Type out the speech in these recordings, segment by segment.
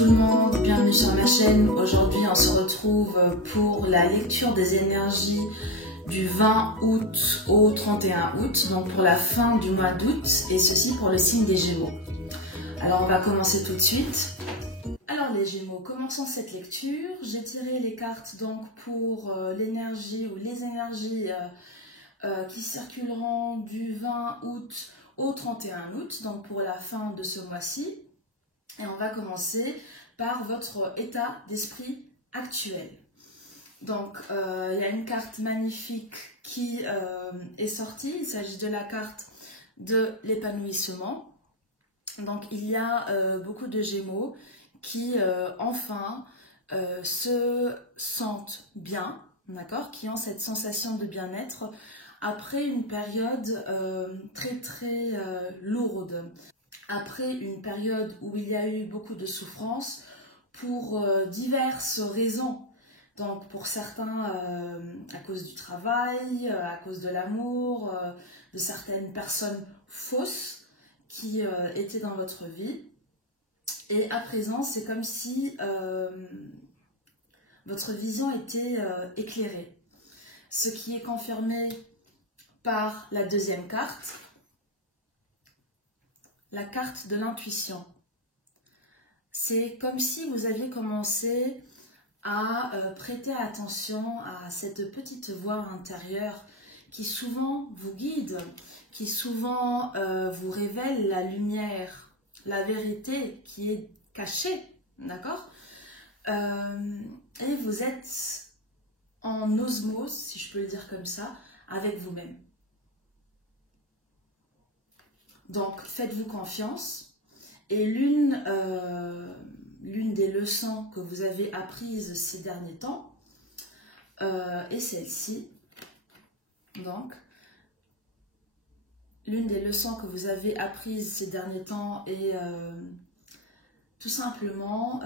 tout le monde, bienvenue sur ma chaîne. Aujourd'hui on se retrouve pour la lecture des énergies du 20 août au 31 août, donc pour la fin du mois d'août, et ceci pour le signe des Gémeaux. Alors on va commencer tout de suite. Alors les Gémeaux, commençons cette lecture. J'ai tiré les cartes donc pour l'énergie ou les énergies qui circuleront du 20 août au 31 août, donc pour la fin de ce mois-ci. Et on va commencer par votre état d'esprit actuel. Donc, il y a une carte magnifique qui est sortie. Il s'agit de la carte de l'épanouissement. Donc, il y a beaucoup de Gémeaux qui, enfin, se sentent bien, d'accord, qui ont cette sensation de bien-être après une période très lourde. Après une période où il y a eu beaucoup de souffrance pour diverses raisons. Donc pour certains à cause du travail, à cause de l'amour, de certaines personnes fausses qui étaient dans votre vie. Et à présent, c'est comme si votre vision était éclairée. Ce qui est confirmé par la deuxième carte. La carte de l'intuition. C'est comme si vous aviez commencé à prêter attention à cette petite voix intérieure qui souvent vous guide, qui souvent vous révèle la lumière, la vérité qui est cachée, d'accord? Et vous êtes en osmose, si je peux le dire comme ça, avec vous-même. Donc, faites-vous confiance. Et l'une des leçons que vous avez apprises ces derniers temps est celle-ci. Donc, l'une des leçons que vous avez apprises ces derniers temps est tout simplement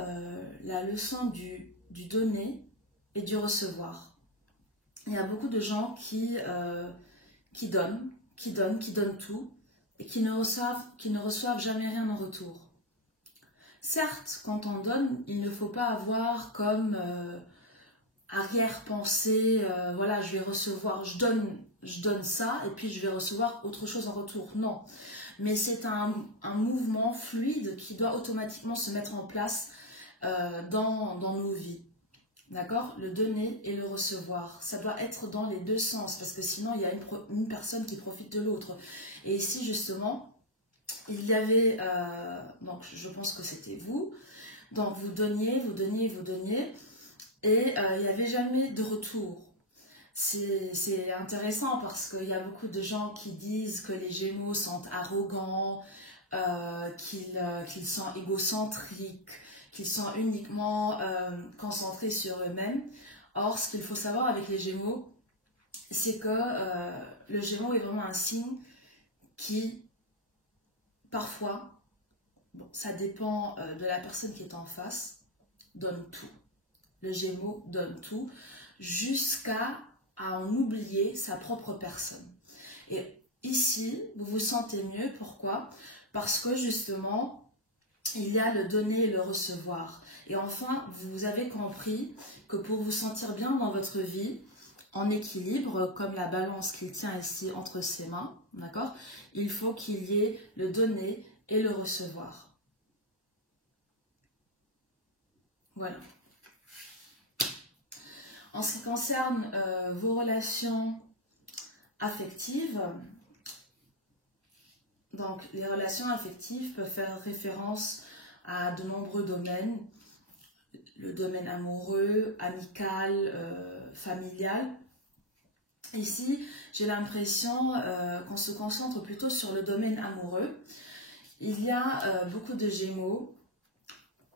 la leçon du donner et du recevoir. Il y a beaucoup de gens qui donnent tout, et qui ne reçoivent jamais rien en retour. Certes, quand on donne, il ne faut pas avoir comme arrière-pensée, voilà, je vais recevoir, je donne ça, et puis je vais recevoir autre chose en retour. Non, mais c'est un mouvement fluide qui doit automatiquement se mettre en place dans nos vies. D'accord? Le donner et le recevoir. Ça doit être dans les deux sens, parce que sinon, il y a une personne qui profite de l'autre. Et ici, justement, il y avait, donc je pense que c'était vous, donc vous donniez, et il n'y avait jamais de retour. C'est intéressant parce qu'il y a beaucoup de gens qui disent que les Gémeaux sont arrogants, qu'ils sont égocentriques, qu'ils sont uniquement concentrés sur eux-mêmes. Or, ce qu'il faut savoir avec les Gémeaux, c'est que le Gémeaux est vraiment un signe qui, parfois, bon, ça dépend de la personne qui est en face, donne tout. Le Gémeaux donne tout jusqu'à en oublier sa propre personne. Et ici, vous vous sentez mieux. Pourquoi? Parce que justement, il y a le donner et le recevoir. Et enfin, vous avez compris que pour vous sentir bien dans votre vie, en équilibre, comme la balance qu'il tient ici entre ses mains, d'accord, il faut qu'il y ait le donner et le recevoir. Voilà. En ce qui concerne vos relations affectives, donc les relations affectives peuvent faire référence à de nombreux domaines, le domaine amoureux, amical, familial. Ici, j'ai l'impression qu'on se concentre plutôt sur le domaine amoureux. Il y a beaucoup de Gémeaux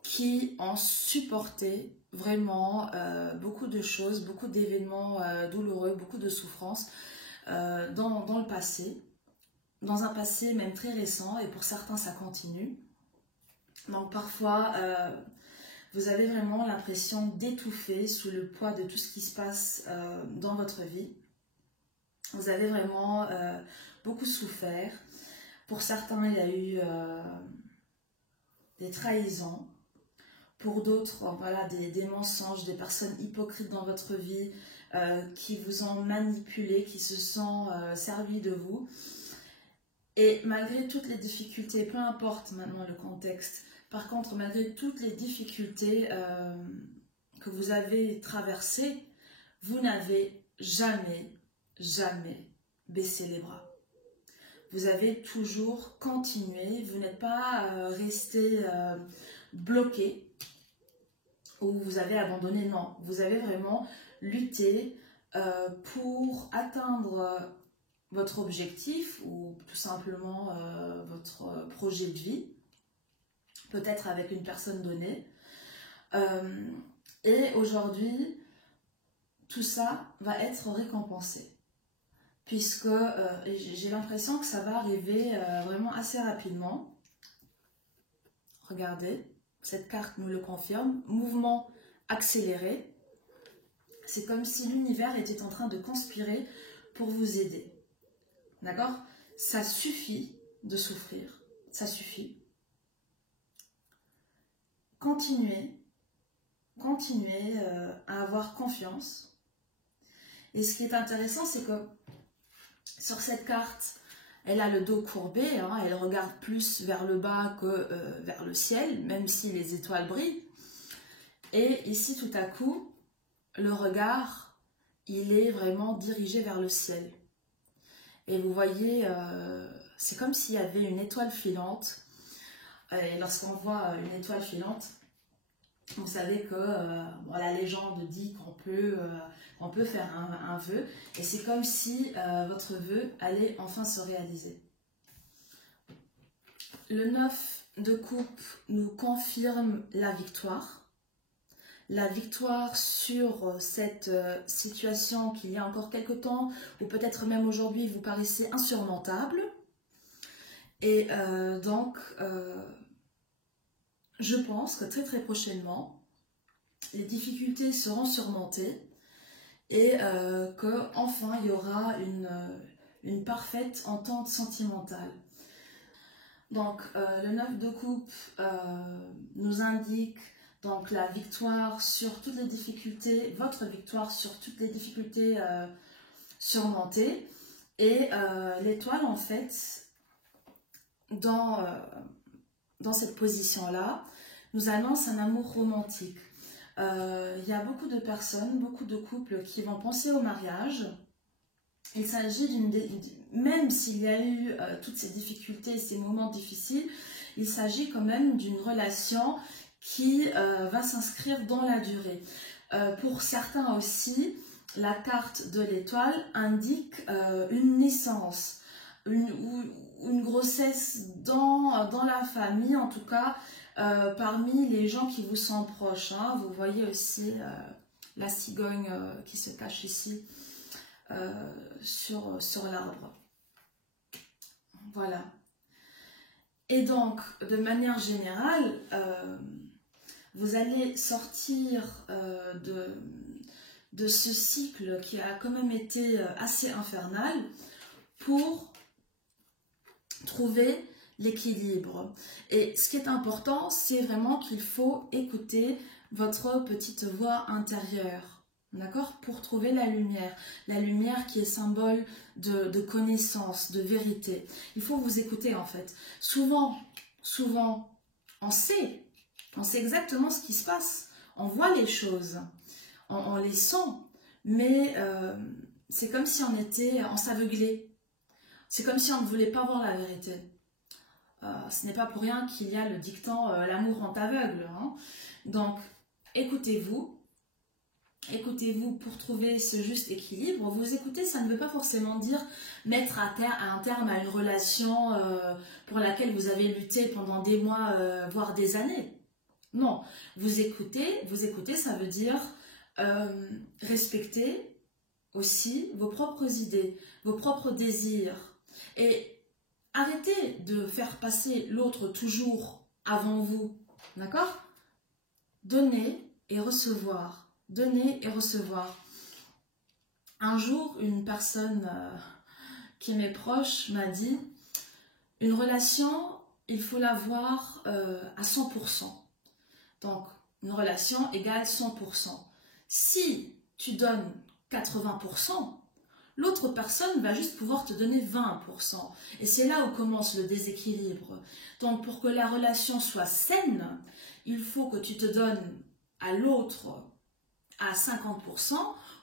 qui ont supporté vraiment beaucoup de choses, beaucoup d'événements douloureux, beaucoup de souffrances dans le passé, dans un passé même très récent, et pour certains ça continue. Donc parfois vous avez vraiment l'impression d'étouffer sous le poids de tout ce qui se passe dans votre vie. Vous avez vraiment beaucoup souffert. Pour certains, il y a eu des trahisons. Pour d'autres, voilà, des mensonges, des personnes hypocrites dans votre vie qui vous ont manipulé, qui se sont servis de vous. Et malgré toutes les difficultés, peu importe maintenant le contexte, par contre, malgré toutes les difficultés que vous avez traversées, vous n'avez jamais, jamais baissé les bras. Vous avez toujours continué, vous n'êtes pas resté bloqué ou vous avez abandonné, non. Vous avez vraiment lutté pour atteindre votre objectif ou tout simplement votre projet de vie, peut-être avec une personne donnée. Et aujourd'hui, tout ça va être récompensé. Puisque j'ai l'impression que ça va arriver vraiment assez rapidement. Regardez, cette carte nous le confirme. Mouvement accéléré. C'est comme si l'univers était en train de conspirer pour vous aider. D'accord? Ça suffit de souffrir. Ça suffit. Continuez à avoir confiance. Et ce qui est intéressant, c'est que sur cette carte, elle a le dos courbé, hein, elle regarde plus vers le bas que vers le ciel, même si les étoiles brillent. Et ici, tout à coup, le regard, il est vraiment dirigé vers le ciel. Et vous voyez, c'est comme s'il y avait une étoile filante. Et lorsqu'on voit une étoile filante, vous savez que la légende dit qu'on peut faire un vœu. Et c'est comme si votre vœu allait enfin se réaliser. Le 9 de coupe nous confirme la victoire. La victoire sur cette situation qu'il y a encore quelque temps, ou peut-être même aujourd'hui, vous paraissait insurmontable. Et je pense que très prochainement, les difficultés seront surmontées et qu'enfin il y aura une parfaite entente sentimentale. Donc le 9 de coupe nous indique donc la victoire sur toutes les difficultés, votre victoire sur toutes les difficultés surmontées. Et l'étoile en fait, dans cette position-là, nous annonce un amour romantique. Il y a beaucoup de personnes, beaucoup de couples qui vont penser au mariage. Il s'agit même s'il y a eu toutes ces difficultés, ces moments difficiles, il s'agit quand même d'une relation qui va s'inscrire dans la durée. Pour certains aussi, la carte de l'étoile indique une naissance, une grossesse dans la famille, en tout cas parmi les gens qui vous sont proches. Hein. Vous voyez aussi la cigogne qui se cache ici sur l'arbre. Voilà. Et donc, de manière générale, vous allez sortir de ce cycle qui a quand même été assez infernal pour trouver l'équilibre. Et ce qui est important, c'est vraiment qu'il faut écouter votre petite voix intérieure, d'accord, pour trouver la lumière qui est symbole de connaissance, de vérité. Il faut vous écouter en fait. Souvent, on sait exactement ce qui se passe, on voit les choses, on les sent, mais c'est comme si on s'aveuglait, c'est comme si on ne voulait pas voir la vérité. Ce n'est pas pour rien qu'il y a le dicton l'amour rend aveugle. Hein. Donc, écoutez-vous pour trouver ce juste équilibre. Vous écoutez, ça ne veut pas forcément dire mettre un terme à une relation pour laquelle vous avez lutté pendant des mois, voire des années. Non, vous écoutez, ça veut dire respecter aussi vos propres idées, vos propres désirs. Et arrêtez de faire passer l'autre toujours avant vous, d'accord? Donnez et recevoir, donner et recevoir. Un jour, une personne qui m'est proche m'a dit, une relation, il faut l'avoir à 100%. Donc, une relation égale 100%. Si tu donnes 80%, l'autre personne va juste pouvoir te donner 20%. Et c'est là où commence le déséquilibre. Donc pour que la relation soit saine, il faut que tu te donnes à l'autre à 50%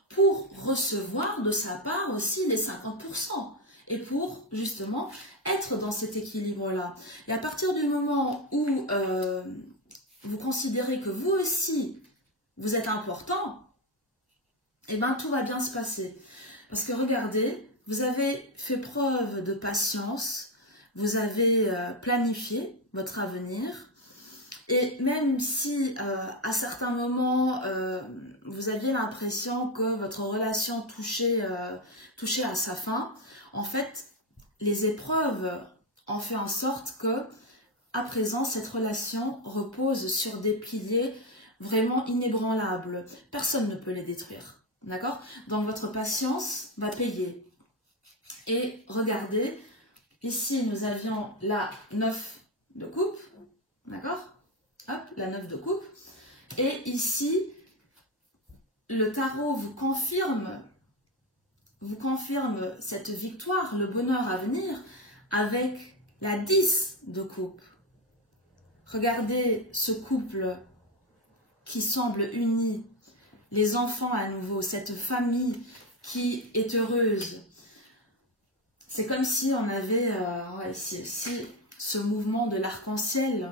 pour recevoir de sa part aussi les 50%. Et pour justement être dans cet équilibre-là. Et à partir du moment où vous considérez que vous aussi, vous êtes important, et bien tout va bien se passer. Parce que regardez, vous avez fait preuve de patience, vous avez planifié votre avenir, et même si à certains moments, vous aviez l'impression que votre relation touchait à sa fin, en fait, les épreuves ont fait en sorte que, à présent, cette relation repose sur des piliers vraiment inébranlables. Personne ne peut les détruire. D'accord? Donc votre patience va payer. Et regardez, ici nous avions la 9 de coupe. D'accord? Hop, la 9 de coupe. Et ici, le tarot vous confirme cette victoire, le bonheur à venir, avec la 10 de coupe. Regardez ce couple qui semble uni. Les enfants à nouveau, cette famille qui est heureuse. C'est comme si on avait ici, ce mouvement de l'arc-en-ciel.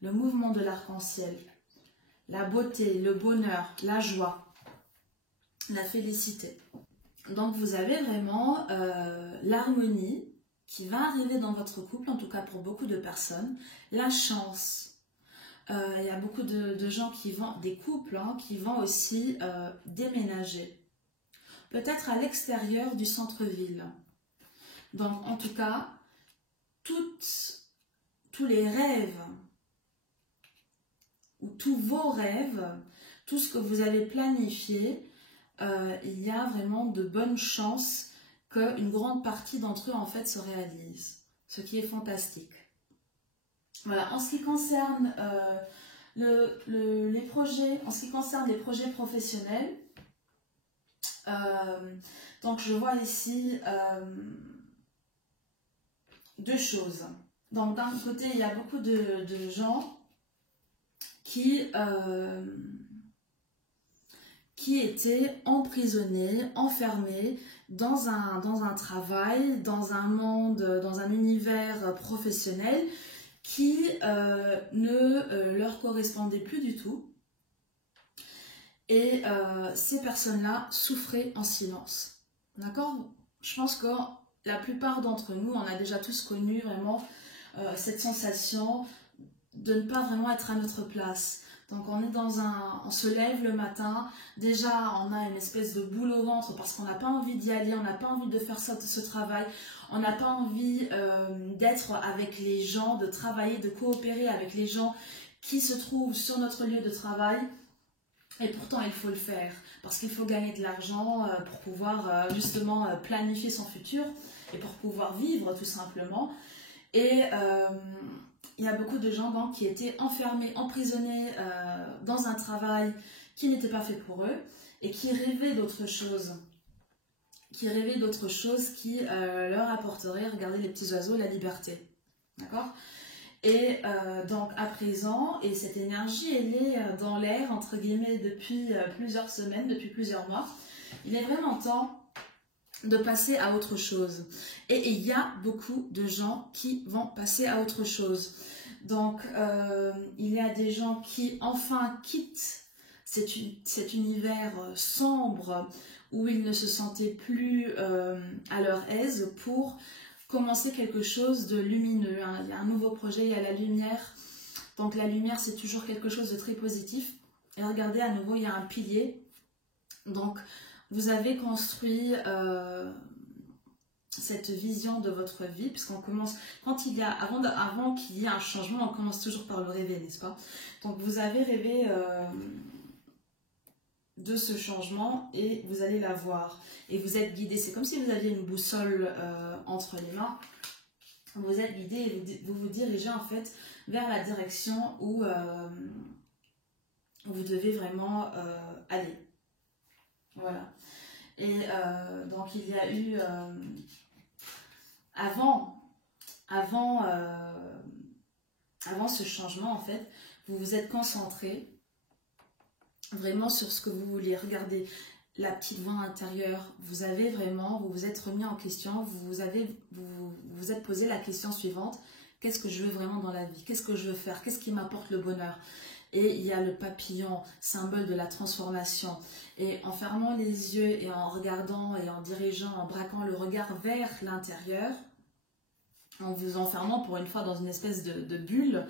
Le mouvement de l'arc-en-ciel. La beauté, le bonheur, la joie, la félicité. Donc vous avez vraiment l'harmonie qui va arriver dans votre couple, en tout cas pour beaucoup de personnes. La chance. Il y a beaucoup de gens qui vont, des couples qui vont aussi déménager. Peut-être à l'extérieur du centre-ville. Donc en tout cas, tous les rêves, ou tous vos rêves, tout ce que vous avez planifié, il y a vraiment de bonnes chances qu'une grande partie d'entre eux en fait se réalise. Ce qui est fantastique. Voilà, en ce qui concerne les projets, professionnels, donc je vois ici deux choses. Donc d'un côté, il y a beaucoup de gens qui étaient emprisonnés, enfermés dans un travail, dans un monde, dans un univers professionnel qui ne leur correspondait plus du tout. Et ces personnes-là souffraient en silence. D'accord? Je pense que la plupart d'entre nous, on a déjà tous connu vraiment cette sensation de ne pas vraiment être à notre place. Donc on est on se lève le matin, déjà on a une espèce de boule au ventre parce qu'on n'a pas envie d'y aller, on n'a pas envie de faire ce travail, on n'a pas envie d'être avec les gens, de travailler, de coopérer avec les gens qui se trouvent sur notre lieu de travail. Et pourtant il faut le faire parce qu'il faut gagner de l'argent pour pouvoir justement planifier son futur et pour pouvoir vivre tout simplement. Et il y a beaucoup de gens donc, qui étaient enfermés, emprisonnés dans un travail qui n'était pas fait pour eux et qui rêvaient d'autre chose. Qui leur apporterait, regardez les petits oiseaux, la liberté. D'accord? Et donc à présent, et cette énergie, elle est dans l'air, entre guillemets, depuis plusieurs semaines, depuis plusieurs mois. Il est vraiment temps de passer à autre chose. Et il y a beaucoup de gens qui vont passer à autre chose. Donc, il y a des gens qui enfin quittent cet univers sombre où ils ne se sentaient plus à leur aise pour commencer quelque chose de lumineux. Il y a un nouveau projet, il y a la lumière. Donc, la lumière, c'est toujours quelque chose de très positif. Et regardez, à nouveau, il y a un pilier. Donc, vous avez construit cette vision de votre vie, puisqu'on commence, avant qu'il y ait un changement, on commence toujours par le rêver, n'est-ce pas? Donc vous avez rêvé de ce changement et vous allez l'avoir. Et vous êtes guidé, c'est comme si vous aviez une boussole entre les mains. Vous êtes guidé et vous vous dirigez en fait vers la direction où vous devez vraiment aller. Voilà. Et donc il y a eu avant ce changement, en fait, vous vous êtes concentré vraiment sur ce que vous vouliez. Regardez la petite voix intérieure. Vous avez vraiment, vous vous êtes remis en question, vous vous êtes posé la question suivante. Qu'est-ce que je veux vraiment dans la vie? Qu'est-ce que je veux faire? Qu'est-ce qui m'apporte le bonheur? Et il y a le papillon, symbole de la transformation. Et en fermant les yeux et en regardant et en dirigeant, en braquant le regard vers l'intérieur, en vous enfermant pour une fois dans une espèce de bulle,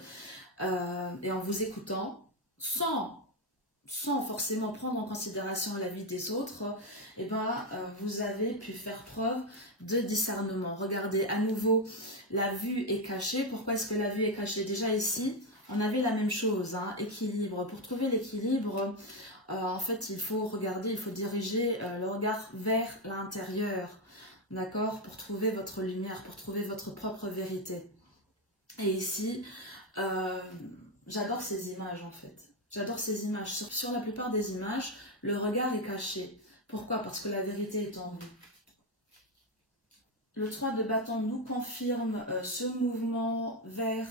et en vous écoutant, sans forcément prendre en considération la vie des autres, eh ben, vous avez pu faire preuve de discernement. Regardez, à nouveau, la vue est cachée. Pourquoi est-ce que la vue est cachée? Déjà ici, on avait la même chose, hein, équilibre. Pour trouver l'équilibre, en fait, il faut regarder, il faut diriger le regard vers l'intérieur, d'accord? Pour trouver votre lumière, pour trouver votre propre vérité. Et ici, j'adore ces images, en fait. J'adore ces images. Sur la plupart des images, le regard est caché. Pourquoi? Parce que la vérité est en vous. Le 3 de bâton nous confirme ce mouvement vers,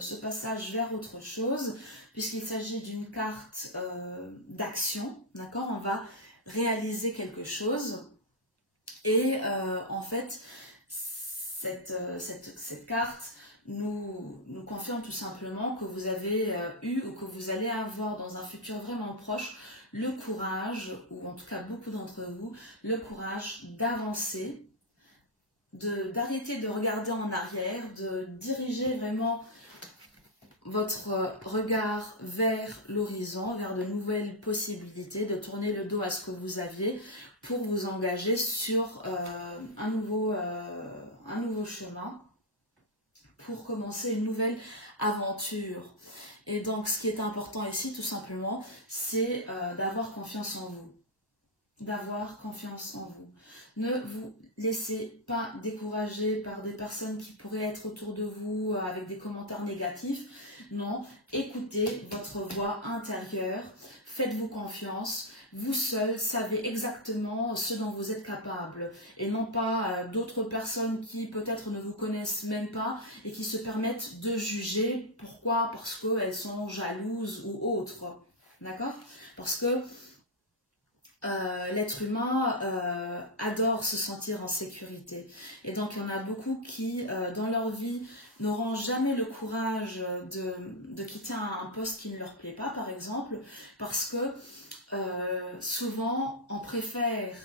ce passage vers autre chose, puisqu'il s'agit d'une carte d'action, d'accord? On va réaliser quelque chose. Et en fait, cette carte nous confirme tout simplement que vous avez eu ou que vous allez avoir dans un futur vraiment proche le courage, ou en tout cas beaucoup d'entre vous, le courage d'avancer, d'arrêter de regarder en arrière, de diriger vraiment votre regard vers l'horizon, vers de nouvelles possibilités, de tourner le dos à ce que vous aviez pour vous engager sur un nouveau chemin, pour commencer une nouvelle aventure. Et donc, ce qui est important ici, tout simplement, c'est d'avoir confiance en vous. D'avoir confiance en vous. Ne vous laissez pas décourager par des personnes qui pourraient être autour de vous avec des commentaires négatifs. Non, écoutez votre voix intérieure, faites-vous confiance. Vous seul savez exactement ce dont vous êtes capable et non pas d'autres personnes qui peut-être ne vous connaissent même pas et qui se permettent de juger. Pourquoi? Parce qu'elles sont jalouses ou autres. D'accord? Parce que l'être humain adore se sentir en sécurité. Et donc, il y en a beaucoup qui, dans leur vie, n'auront jamais le courage de quitter un poste qui ne leur plaît pas, par exemple, parce que souvent, on préfère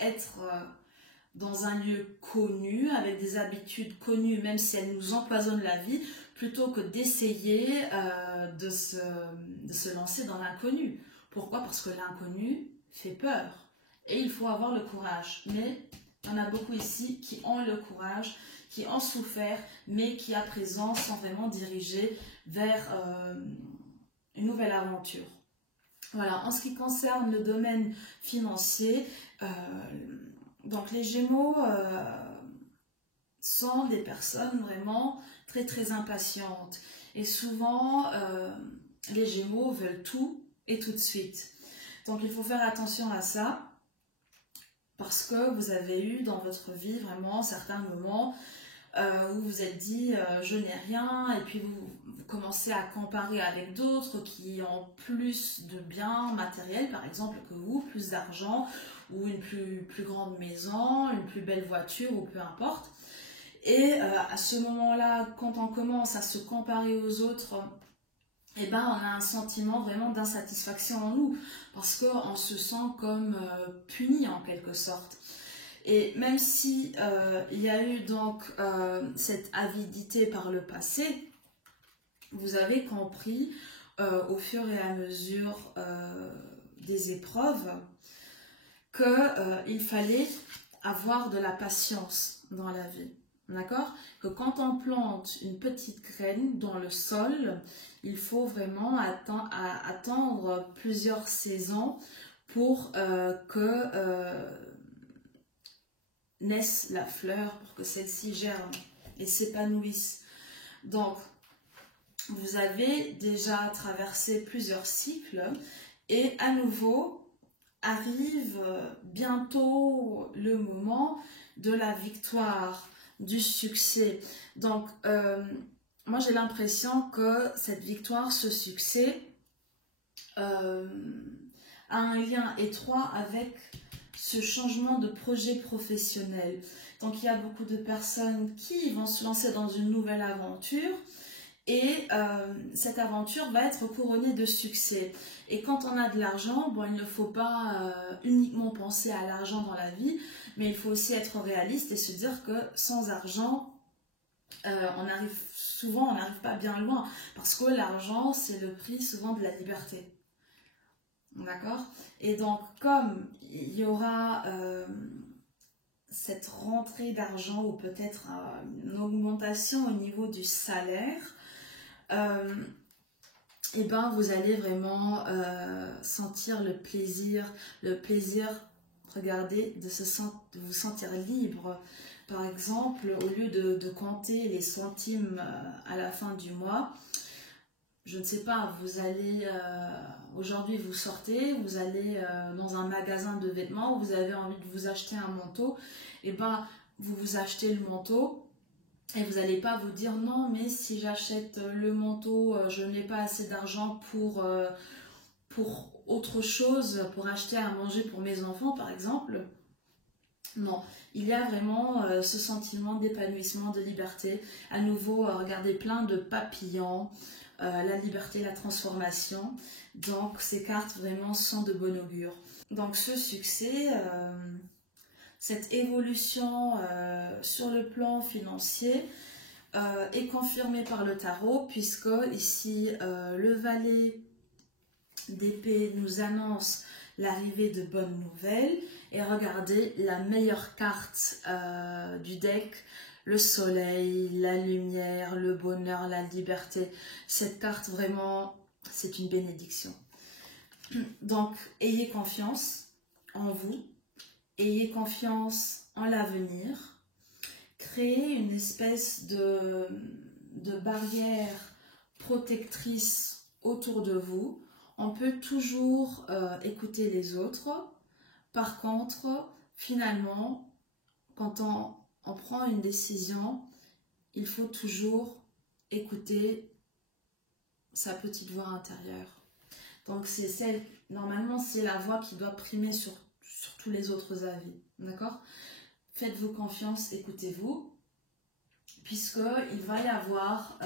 être dans un lieu connu, avec des habitudes connues, même si elles nous empoisonnent la vie, plutôt que d'essayer de se lancer dans l'inconnu. Pourquoi? Parce que l'inconnu fait peur. Et il faut avoir le courage. Mais il y en a beaucoup ici qui ont le courage, qui ont souffert, mais qui à présent sont vraiment dirigés vers une nouvelle aventure. Voilà, en ce qui concerne le domaine financier, donc les Gémeaux sont des personnes vraiment très très impatientes. Et souvent, les Gémeaux veulent tout et tout de suite. Donc il faut faire attention à ça, parce que vous avez eu dans votre vie vraiment certains moments où vous vous êtes dit je n'ai rien, et puis vous commencez à comparer avec d'autres qui ont plus de biens matériels par exemple que vous, plus d'argent ou une plus grande maison, une plus belle voiture ou peu importe. Et à ce moment-là, quand on commence à se comparer aux autres, eh ben, on a un sentiment vraiment d'insatisfaction en nous, parce qu'on se sent comme puni en quelque sorte. Et même si il y a eu donc cette avidité par le passé, vous avez compris au fur et à mesure des épreuves qu'il fallait avoir de la patience dans la vie. D'accord? Que quand on plante une petite graine dans le sol, il faut vraiment attendre plusieurs saisons pour que naisse la fleur, pour que celle-ci germe et s'épanouisse. Donc, vous avez déjà traversé plusieurs cycles et à nouveau arrive bientôt le moment de la victoire, du succès. Donc, moi j'ai l'impression que cette victoire, ce succès, a un lien étroit avec ce changement de projet professionnel. Donc, il y a beaucoup de personnes qui vont se lancer dans une nouvelle aventure et cette aventure va être couronnée de succès. Et quand on a de l'argent, bon, il ne faut pas uniquement penser à l'argent dans la vie, mais il faut aussi être réaliste et se dire que sans argent, on n'arrive pas bien loin, parce que l'argent, c'est le prix souvent de la liberté. D'accord? Et donc, comme il y aura cette rentrée d'argent ou peut-être une augmentation au niveau du salaire, et ben vous allez vraiment sentir le plaisir, regardez, de vous sentir libre. Par exemple, au lieu de compter les centimes à la fin du mois, je ne sais pas, vous allez, aujourd'hui vous sortez, vous allez dans un magasin de vêtements, vous avez envie de vous acheter un manteau, et ben vous vous achetez le manteau, et vous n'allez pas vous dire non, mais si j'achète le manteau, je n'ai pas assez d'argent pour autre chose, pour acheter à manger pour mes enfants par exemple. Non, il y a vraiment ce sentiment d'épanouissement, de liberté. À nouveau, regardez, plein de papillons, la liberté, la transformation. Donc ces cartes vraiment sont de bon augure. Donc ce succès, cette évolution sur le plan financier est confirmée par le tarot, puisque ici le valet d'épée nous annonce l'arrivée de bonnes nouvelles. Et regardez la meilleure carte du deck, le soleil, la lumière, le bonheur, la liberté. Cette carte vraiment, c'est une bénédiction. Donc ayez confiance en vous, ayez confiance en l'avenir, créez une espèce de barrière protectrice autour de vous. On peut toujours écouter les autres. Par contre, finalement, quand on prend une décision, il faut toujours écouter sa petite voix intérieure. Donc c'est celle, normalement c'est la voix qui doit primer sur tous les autres avis, d'accord? Faites-vous confiance, écoutez-vous, puisqu'il va y avoir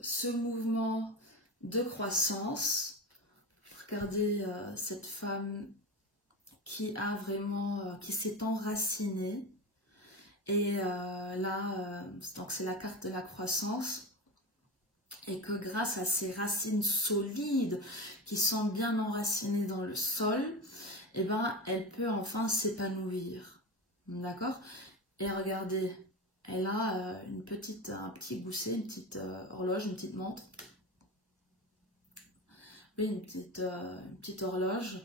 ce mouvement de croissance. Regardez cette femme qui a vraiment, qui s'est enracinée. Et là, donc c'est la carte de la croissance. Et que grâce à ces racines solides qui sont bien enracinées dans le sol, eh ben, elle peut enfin s'épanouir. D'accord? Et regardez, elle a un petit gousset, une petite horloge, une petite montre. Oui, une petite horloge.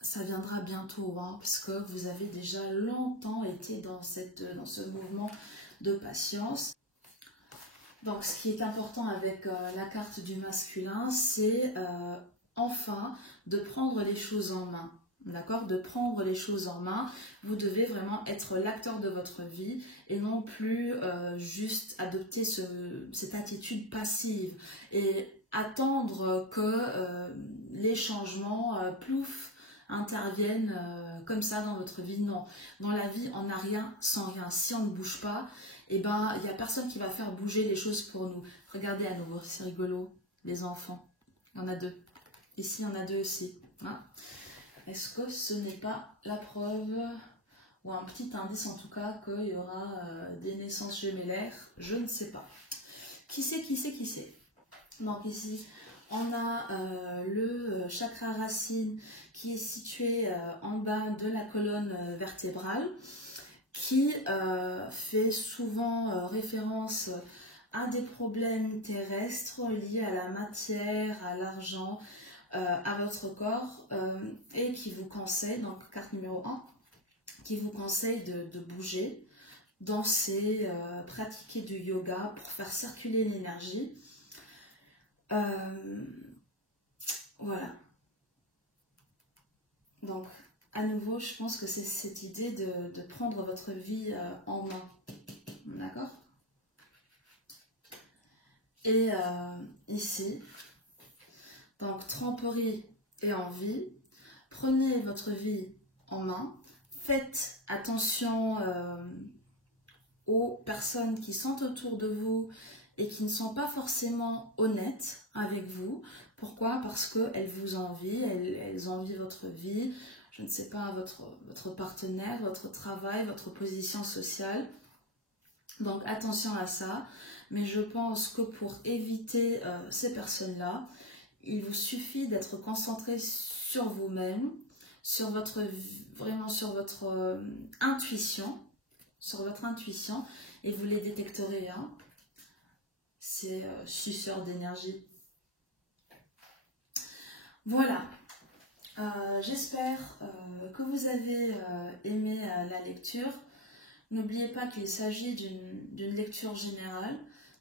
Ça viendra bientôt, hein, parce que vous avez déjà longtemps été dans ce mouvement de patience. Donc, ce qui est important avec la carte du masculin, c'est enfin de prendre les choses en main. D'accord? De prendre les choses en main. Vous devez vraiment être l'acteur de votre vie et non plus juste adopter cette attitude passive et attendre que les changements plouf interviennent comme ça dans votre vie. Non, dans la vie, on n'a rien sans rien. Si on ne bouge pas, eh ben, il n'y a personne qui va faire bouger les choses pour nous. Regardez à nouveau, c'est rigolo, les enfants. Il y en a deux. Ici, il y en a deux aussi. Hein? Est-ce que ce n'est pas la preuve, ou un petit indice en tout cas, qu'il y aura des naissances gémellaires? Je ne sais pas. Qui sait? Donc ici, on a le chakra racine qui est situé en bas de la colonne vertébrale, qui fait souvent référence à des problèmes terrestres liés à la matière, à l'argent, à votre corps, et qui vous conseille, donc carte numéro 1, qui vous conseille de bouger, danser, pratiquer du yoga pour faire circuler l'énergie. Voilà. Donc, à nouveau, je pense que c'est cette idée de prendre votre vie en main. D'accord? Et ici, donc tromperie et envie, prenez votre vie en main, faites attention aux personnes qui sont autour de vous et qui ne sont pas forcément honnêtes avec vous. Pourquoi? Parce qu'elles vous envient, elles envient votre vie, je ne sais pas, votre partenaire, votre travail, votre position sociale. Donc attention à ça, mais je pense que pour éviter ces personnes-là, il vous suffit d'être concentré sur vous-même, sur votre, vraiment sur votre intuition, et vous les détecterez. Hein. C'est suceur d'énergie. Voilà. J'espère que vous avez aimé la lecture. N'oubliez pas qu'il s'agit d'une lecture générale.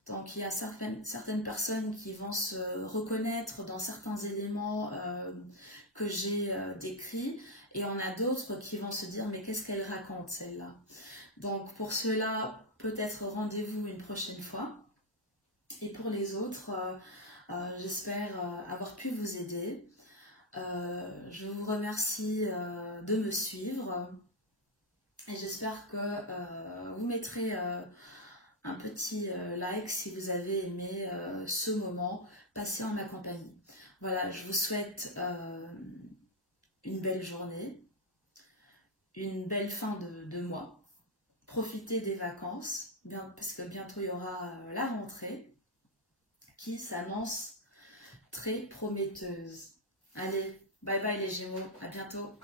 Donc il y a certaines personnes qui vont se reconnaître dans certains éléments que j'ai décrits, et on a d'autres qui vont se dire mais qu'est-ce qu'elle raconte celle-là? Donc pour cela, peut-être rendez-vous une prochaine fois. Et pour les autres, j'espère avoir pu vous aider. Je vous remercie de me suivre et j'espère que vous mettrez un petit like si vous avez aimé ce moment passé en ma compagnie. Voilà, je vous souhaite une belle journée, une belle fin de mois. Profitez des vacances, parce que bientôt il y aura la rentrée qui s'annonce très prometteuse. Allez, bye bye les Gémeaux, à bientôt.